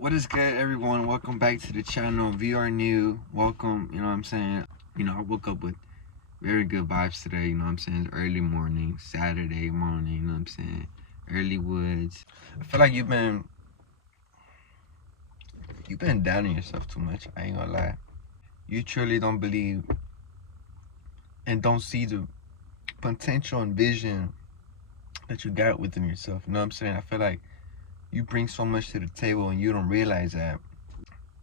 What is good, everyone? Welcome back to the channel. If you are new, welcome. You know what I'm saying? I woke up with very good vibes today. You know what I'm saying? It's early morning, Saturday morning. You know what I'm saying? Early woods. I feel like you've been doubting yourself too much. I ain't gonna lie. You truly don't believe and don't see the potential and vision that you got within yourself. You know what I'm saying? I feel like you bring so much to the table and you don't realize that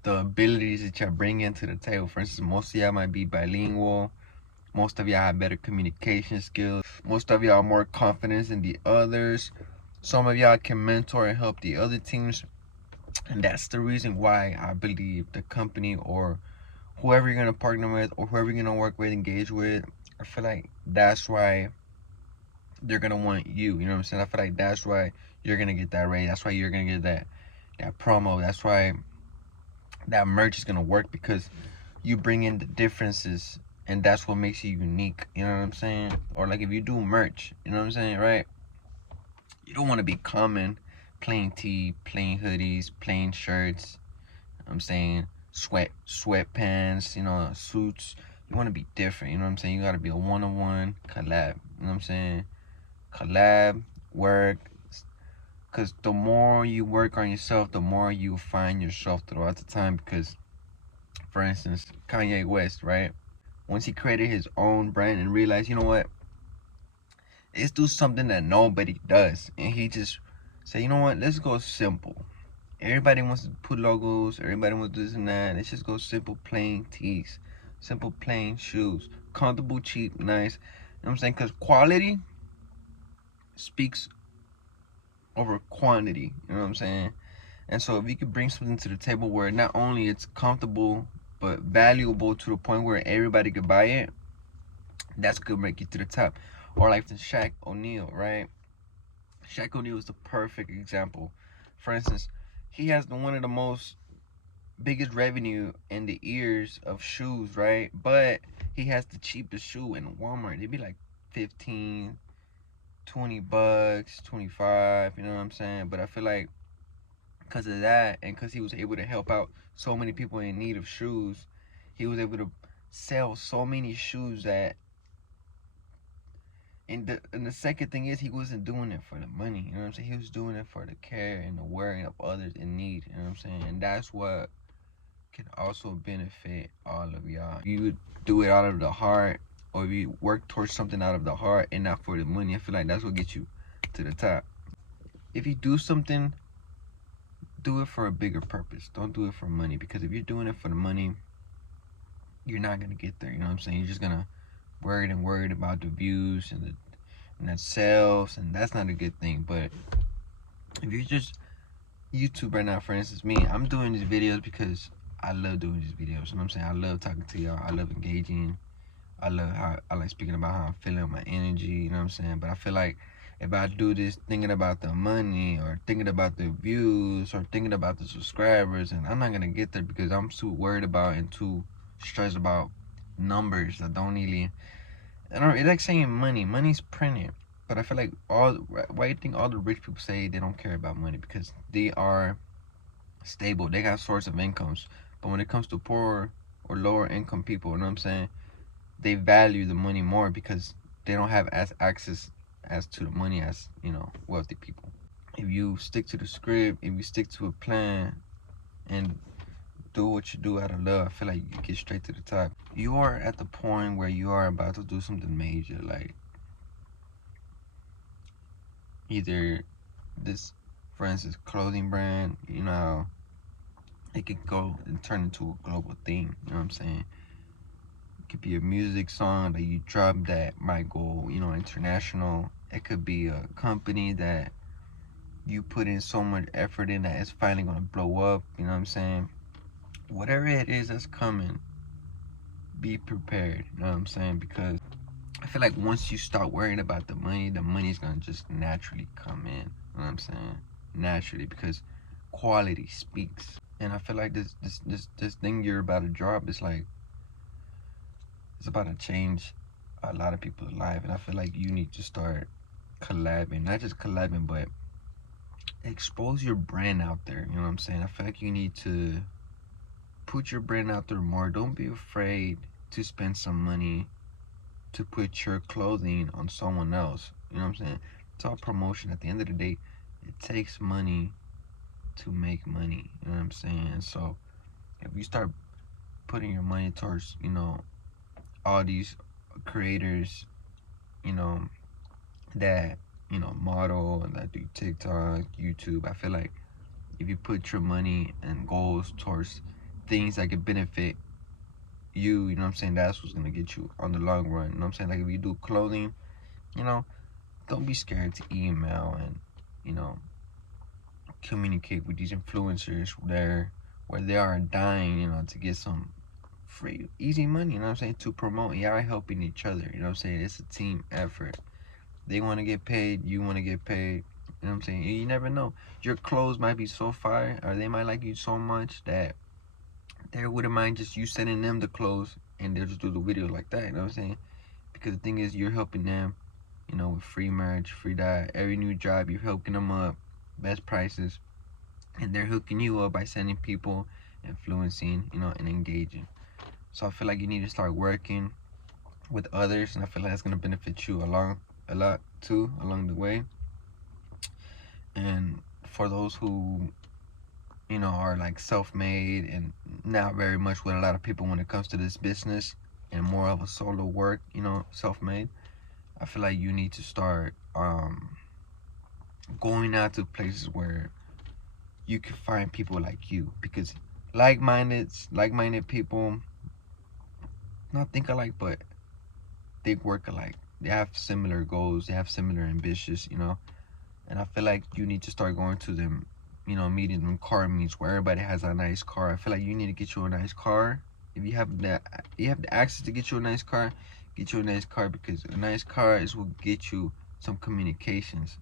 the abilities that y'all bring into the table. For instance, most of y'all might be bilingual. Most of y'all have better communication skills. Most of y'all are more confident than the others. Some of y'all can mentor and help the other teams. And that's the reason why I believe the company or whoever you're going to partner with or whoever you're going to work with, engage with, I feel like that's why they're going to want you. You know what I'm saying? I feel like that's why you're going to get that raise. That's why you're going to get that promo. That's why that merch is going to work, because you bring in the differences, and that's what makes you unique. You know what I'm saying? Or like if you do merch, you know what I'm saying, right? You don't want to be common, plain tee, plain hoodies, plain shirts. You know what I'm saying, sweatpants, suits. You want to be different. You know what I'm saying? You got to be a one-on-one collab. You know what I'm saying? Collab, work. Because the more you work on yourself, the more you find yourself throughout the time. Because, for instance, Kanye West, right? Once he created his own brand and realized, you know what, let's do something that nobody does. And he just said, you know what, let's go simple. Everybody wants to put logos, everybody wants this and that. Let's just go simple, plain tees, simple, plain shoes, comfortable, cheap, nice. You know what I'm saying? Because quality speaks over quantity. You know what I'm saying? And so if you could bring something to the table where not only it's comfortable, but valuable to the point where everybody could buy it, that's gonna make you to the top. Or like the Shaq O'Neal, right? Shaq O'Neal is the perfect example. For instance, he has one of the most biggest revenue in the ears of shoes, right? But he has the cheapest shoe in Walmart. It'd be like 15, 20 bucks, 25, you know what I'm saying? But I feel like because of that, and because he was able to help out so many people in need of shoes, he was able to sell so many shoes that, and the second thing is, he wasn't doing it for the money. You know what I'm saying? He was doing it for the care and the worrying of others in need. You know what I'm saying? And that's what can also benefit all of y'all. If you do it out of the heart, or if you work towards something out of the heart and not for the money, I feel like that's what gets you to the top. If you do something, do it for a bigger purpose. Don't do it for money, because if you're doing it for the money, you're not gonna get there. You know what I'm saying? You're just gonna worried about the views and that sales, and that's not a good thing. But if you're just YouTube right now, for instance, me, I'm doing these videos because I love doing these videos. You know what I'm saying? I love talking to y'all. I love engaging. I love how I like speaking about how I'm feeling, my energy. You know what I'm saying? But I feel like if I do this thinking about the money or thinking about the views or thinking about the subscribers, and I'm not gonna get there because I'm too worried about and too stressed about numbers that don't really. I don't. It's like saying money. Money's printed, but I feel like why you think all the rich people say they don't care about money? Because they are stable. They got source of incomes. But when it comes to poor or lower income people, you know what I'm saying? They value the money more because they don't have as access as to the money as, wealthy people. If you stick to the script, if you stick to a plan and do what you do out of love, I feel like you get straight to the top. You are at the point where you are about to do something major, like either this, for instance, clothing brand, it could go and turn into a global thing, you know what I'm saying? It could be a music song that you drop that might go, international. It could be a company that you put in so much effort in that it's finally gonna blow up, you know what I'm saying? Whatever it is that's coming, be prepared, you know what I'm saying? Because I feel like once you start worrying about the money's gonna just naturally come in, you know what I'm saying? Naturally, because quality speaks. And I feel like this thing you're about to drop is like, it's about to change a lot of people's life, and I feel like you need to start collabing, not just collabing, but expose your brand out there. You know what I'm saying? I feel like you need to put your brand out there more. Don't be afraid to spend some money to put your clothing on someone else. You know what I'm saying? It's all promotion. At the end of the day, it takes money to make money. You know what I'm saying? So if you start putting your money towards, all these creators, you know, that, model and that do TikTok, YouTube, I feel like if you put your money and goals towards things that could benefit you, you know what I'm saying, that's what's gonna get you on the long run. You know what I'm saying? Like if you do clothing, you know, don't be scared to email and, you know, communicate with these influencers where they are dying, to get some free, easy money, you know what I'm saying, to promote. Y'all helping each other, you know what I'm saying? It's a team effort. They want to get paid, you want to get paid. You know what I'm saying? You never know. Your clothes might be so fire, or they might like you so much that they wouldn't mind just you sending them the clothes and they'll just do the video like that. You know what I'm saying? Because the thing is, you're helping them, with free merch, free that. Every new job, you're hooking them up, best prices, and they're hooking you up by sending people, influencing, and engaging. So I feel like you need to start working with others, and I feel like that's gonna benefit you a lot too along the way. And for those who are like self-made and not very much with a lot of people when it comes to this business and more of a solo work, self-made, I feel like you need to start going out to places where you can find people like you, because like-minded people not think alike, but they work alike. They have similar goals, they have similar ambitions, and I feel like you need to start going to them, meeting them car meets where everybody has a nice car. I feel like you need to get you a nice car. If you have the access to get you a nice car, get you a nice car, because a nice car is what get you some communications.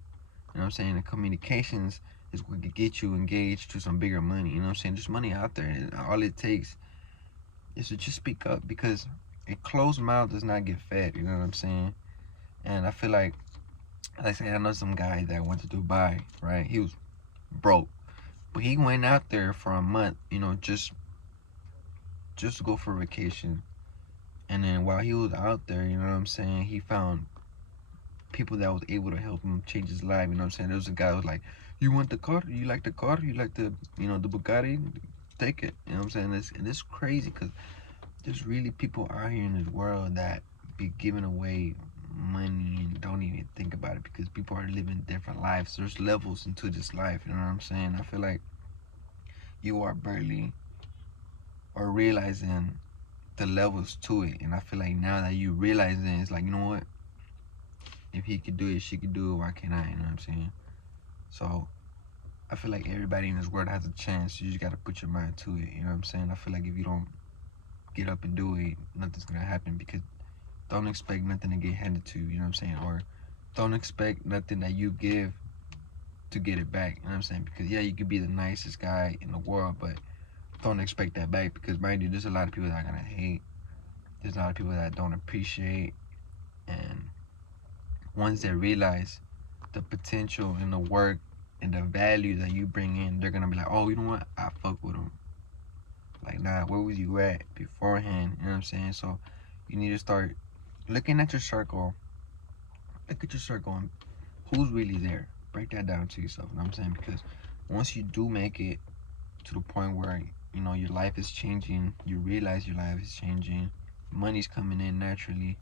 You know what I'm saying? The communications is what could get you engaged to some bigger money. You know what I'm saying? There's money out there, and all it takes is to just speak up, because a closed mouth does not get fed. You know what I'm saying? And I feel like I say, I know some guy that went to Dubai, right? He was broke, but he went out there for a month, just to go for vacation. And then while he was out there, you know what I'm saying, he found people that was able to help him change his life. You know what I'm saying? There was a guy who was like, "You want the car? You like the car? You like the Bugatti? Take it." You know what I'm saying? It's crazy, because there's really people out here in this world that be giving away money and don't even think about it, because people are living different lives. There's levels into this life. You know what I'm saying? I feel like you are barely or realizing the levels to it, and I feel like now that you realize it, it's like, you know what? If he could do it, she could do it. Why can't I? You know what I'm saying? So I feel like everybody in this world has a chance. You just gotta put your mind to it. You know what I'm saying? I feel like if you don't get up and do it, nothing's gonna happen, because don't expect nothing to get handed to you. You know what I'm saying? Or don't expect nothing that you give to get it back. You know what I'm saying? Because yeah, you could be the nicest guy in the world, but don't expect that back, because mind you, there's a lot of people that are gonna hate. There's a lot of people that don't appreciate, and once they realize the potential and the work and the value that you bring in, they're gonna be like, oh, you know what? I fuck with them. Like, nah, where was you at beforehand? You know what I'm saying? So you need to start looking at your circle. Look at your circle and who's really there. Break that down to yourself. You know what I'm saying? Because once you do make it to the point where your life is changing, you realize your life is changing, money's coming in naturally,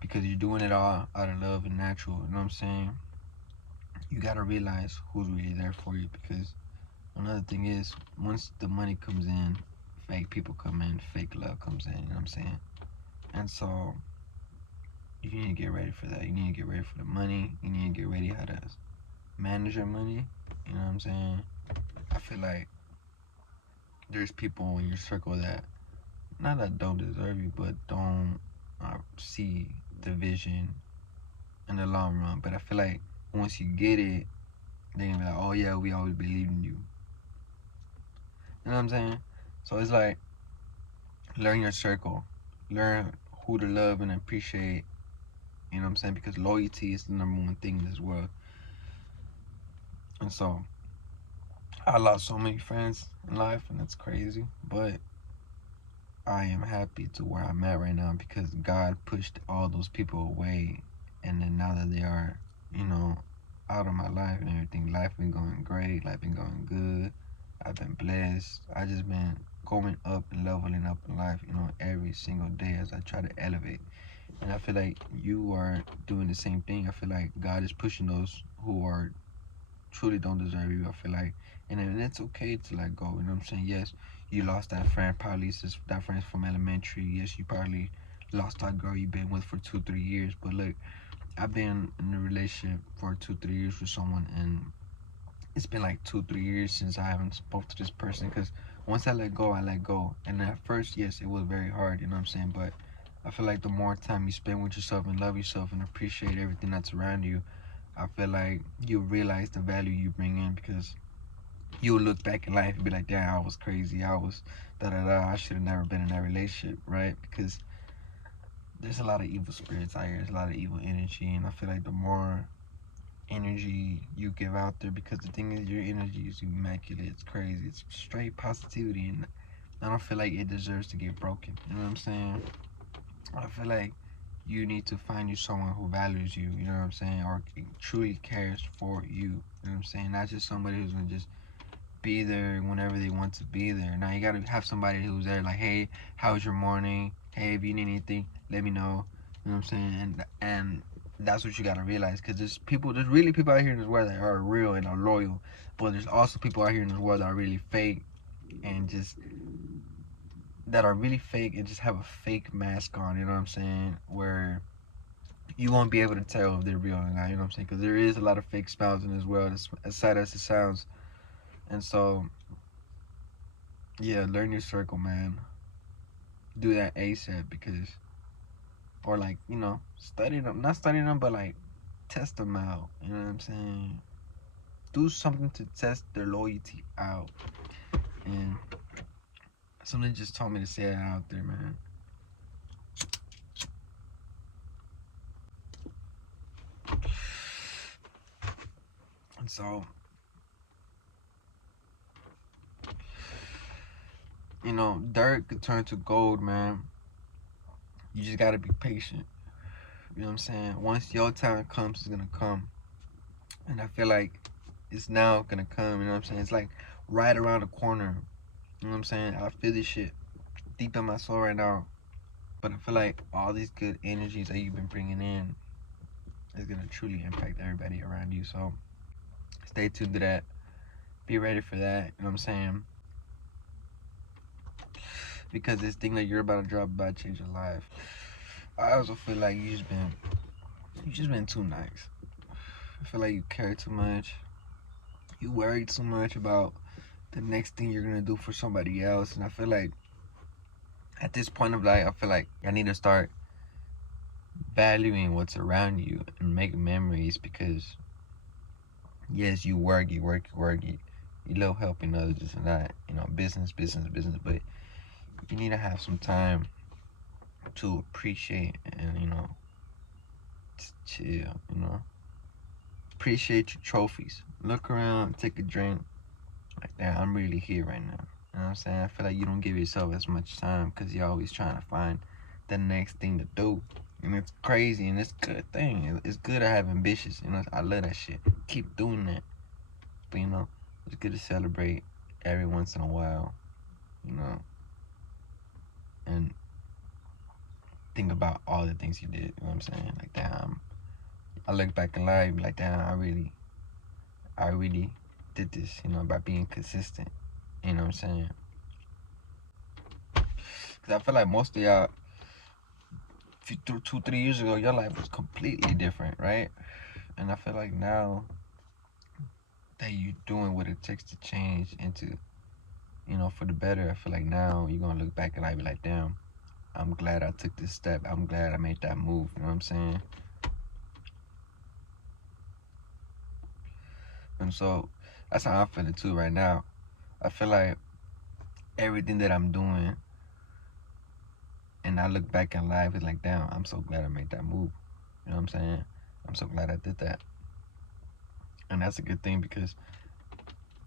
because you're doing it all out of love and natural. You know what I'm saying? You gotta realize who's really there for you, because another thing is, once the money comes in, fake people come in, fake love comes in. You know what I'm saying? And so you need to get ready for that. You need to get ready for the money. You need to get ready how to manage your money. You know what I'm saying? I feel like there's people in your circle that, not that don't deserve you, but don't see the vision in the long run. But I feel like once you get it, they're gonna be like, oh yeah, we always believed in you. You know what I'm saying? So it's like, learn your circle, learn who to love and appreciate. You know what I'm saying? Because loyalty is the number one thing in this world. And so I lost so many friends in life, and it's crazy. But I am happy to where I'm at right now because God pushed all those people away, and then now that they are, you know, out of my life and everything, life been going great, life been going good. I've been blessed. I just been going up and leveling up in life, every single day as I try to elevate. And I feel like you are doing the same thing. I feel like God is pushing those who are truly don't deserve you. I feel like, and then it's okay to let go. You know what I'm saying? Yes, you lost that friend. Probably it's just that friend's from elementary. Yes, you probably lost that girl you've been with for 2-3 years. But look, I've been in a relationship for 2-3 years with someone, and it's been like 2-3 years since I haven't spoke to this person. Because once I let go, I let go. And at first, yes, it was very hard. You know what I'm saying? But I feel like the more time you spend with yourself and love yourself and appreciate everything that's around you, I feel like you realize the value you bring in, because you'll look back in life and be like, damn, I was crazy. I was da da da. I should have never been in that relationship, right? Because there's a lot of evil spirits out here. There's a lot of evil energy, and I feel like the more energy you give out there, because the thing is, your energy is immaculate. It's crazy. It's straight positivity, and I don't feel like it deserves to get broken. You know what I'm saying? I feel like you need to find you someone who values you. You know what I'm saying? Or truly cares for you. You know what I'm saying? Not just somebody who's gonna just be there whenever they want to be there. Now you gotta have somebody who's there like, hey, how's your morning? Hey, if you need anything, let me know. You know what I'm saying? And that's what you gotta realize, because there's really people out here in this world that are real and are loyal, but there's also people out here in this world that are really fake and just just have a fake mask on. You know what I'm saying? Where you won't be able to tell if they're real or not. You know what I'm saying? Because there is a lot of fake smiles in this world, as sad as it sounds. And so, yeah, learn your circle, man. Do that ASAP, because, or like, study them, not study them, but like test them out. You know what I'm saying? Do something to test their loyalty out. And something just told me to say it out there, man. And so, dirt could turn to gold, man. You just gotta be patient. You know what I'm saying? Once your time comes, it's gonna come. And I feel like it's now gonna come. You know what I'm saying? It's like right around the corner. You know what I'm saying? I feel this shit deep in my soul right now. But I feel like all these good energies that you've been bringing in is gonna truly impact everybody around you. So stay tuned to that. Be ready for that. You know what I'm saying? Because this thing that you're about to drop about to change your life. I also feel like you just been too nice. I feel like you care too much. You worry too much about the next thing you're gonna do for somebody else, and I feel like at this point of life, I feel like I need to start valuing what's around you and make memories, because yes, you love helping others, this and that, business, business, business, but you need to have some time to appreciate and, just chill, appreciate your trophies. Look around, take a drink, like, damn, I'm really here right now. You know what I'm saying? I feel like you don't give yourself as much time because you're always trying to find the next thing to do. And it's crazy, and it's a good thing. It's good to have ambitions. I love that shit. Keep doing that. But, it's good to celebrate every once in a while, you know, and think about all the things you did. You know what I'm saying? Like, damn, I look back in life, like, damn, I really did this, by being consistent. You know what I'm saying? Because I feel like most of y'all, 2-3 years ago, your life was completely different, right? And I feel like now that you're doing what it takes to change into, for the better, I feel like now you're going to look back and be like, damn, I'm glad I took this step. I'm glad I made that move. You know what I'm saying? And so that's how I'm feeling too right now. I feel like everything that I'm doing, and I look back in life, it's like, damn, I'm so glad I made that move. You know what I'm saying? I'm so glad I did that. And that's a good thing, because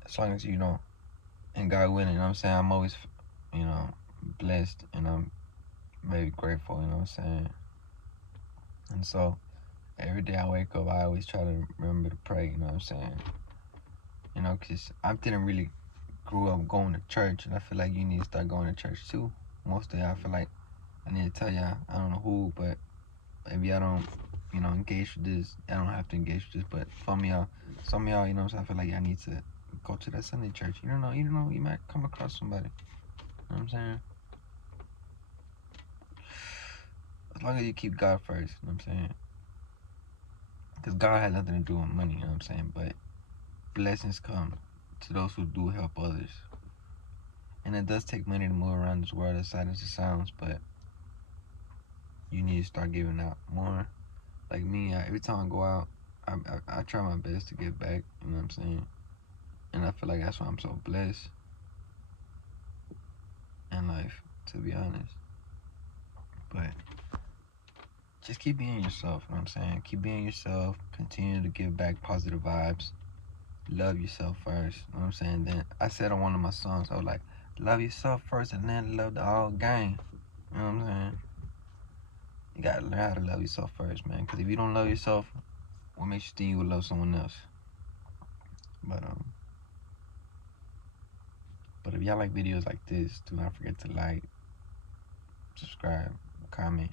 as long as you know, and God willing, you know what I'm saying, I'm always, you know, blessed, and I'm very grateful, you know what I'm saying. And so every day I wake up, I always try to remember to pray, you know what I'm saying. You know, because I didn't really grew up going to church, and I feel like you need to start going to church too. Most of y'all, I feel like I need to tell y'all, I don't know who, but maybe I don't, you know, engage with this. I don't have to engage with this, but some of y'all, you know what I'm saying, I feel like y'all need to go to that Sunday church. You don't know, you might come across somebody. You know what I'm saying? As long as you keep God first, you know what I'm saying? Because God has nothing to do with money, you know what I'm saying? But blessings come to those who do help others. And it does take money to move around this world, as sad as it sounds, but you need to start giving out more. Like me, every time I go out, I try my best to give back, you know what I'm saying? And I feel like that's why I'm so blessed in life, to be honest. But just keep being yourself, you know what I'm saying? Keep being yourself, continue to give back positive vibes. Love yourself first, you know what I'm saying? Then I said on one of my songs, I was like, love yourself first and then love the whole gang. You know what I'm saying? You gotta learn how to love yourself first, man. Because if you don't love yourself, what makes you think you will love someone else? But if y'all like videos like this, do not forget to like, subscribe, comment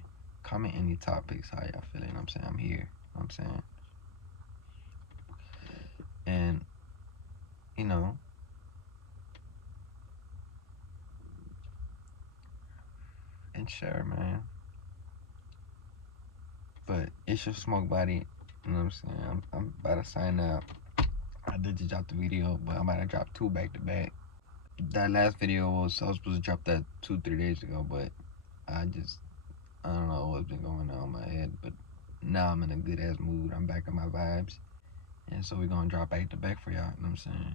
any topics, how y'all feeling, you know what I'm saying? I'm here, you know what I'm saying? And, you know, and share, man. But it's your smoke body, you know what I'm saying? I'm about to sign out. I did just drop the video, but I'm about to drop 2 back to back. That last video I was supposed to drop that 2-3 days ago, but I don't know what's been going on in my head, but now I'm in a good ass mood. I'm back on my vibes. And so we're gonna drop back to back for y'all, you know what I'm saying?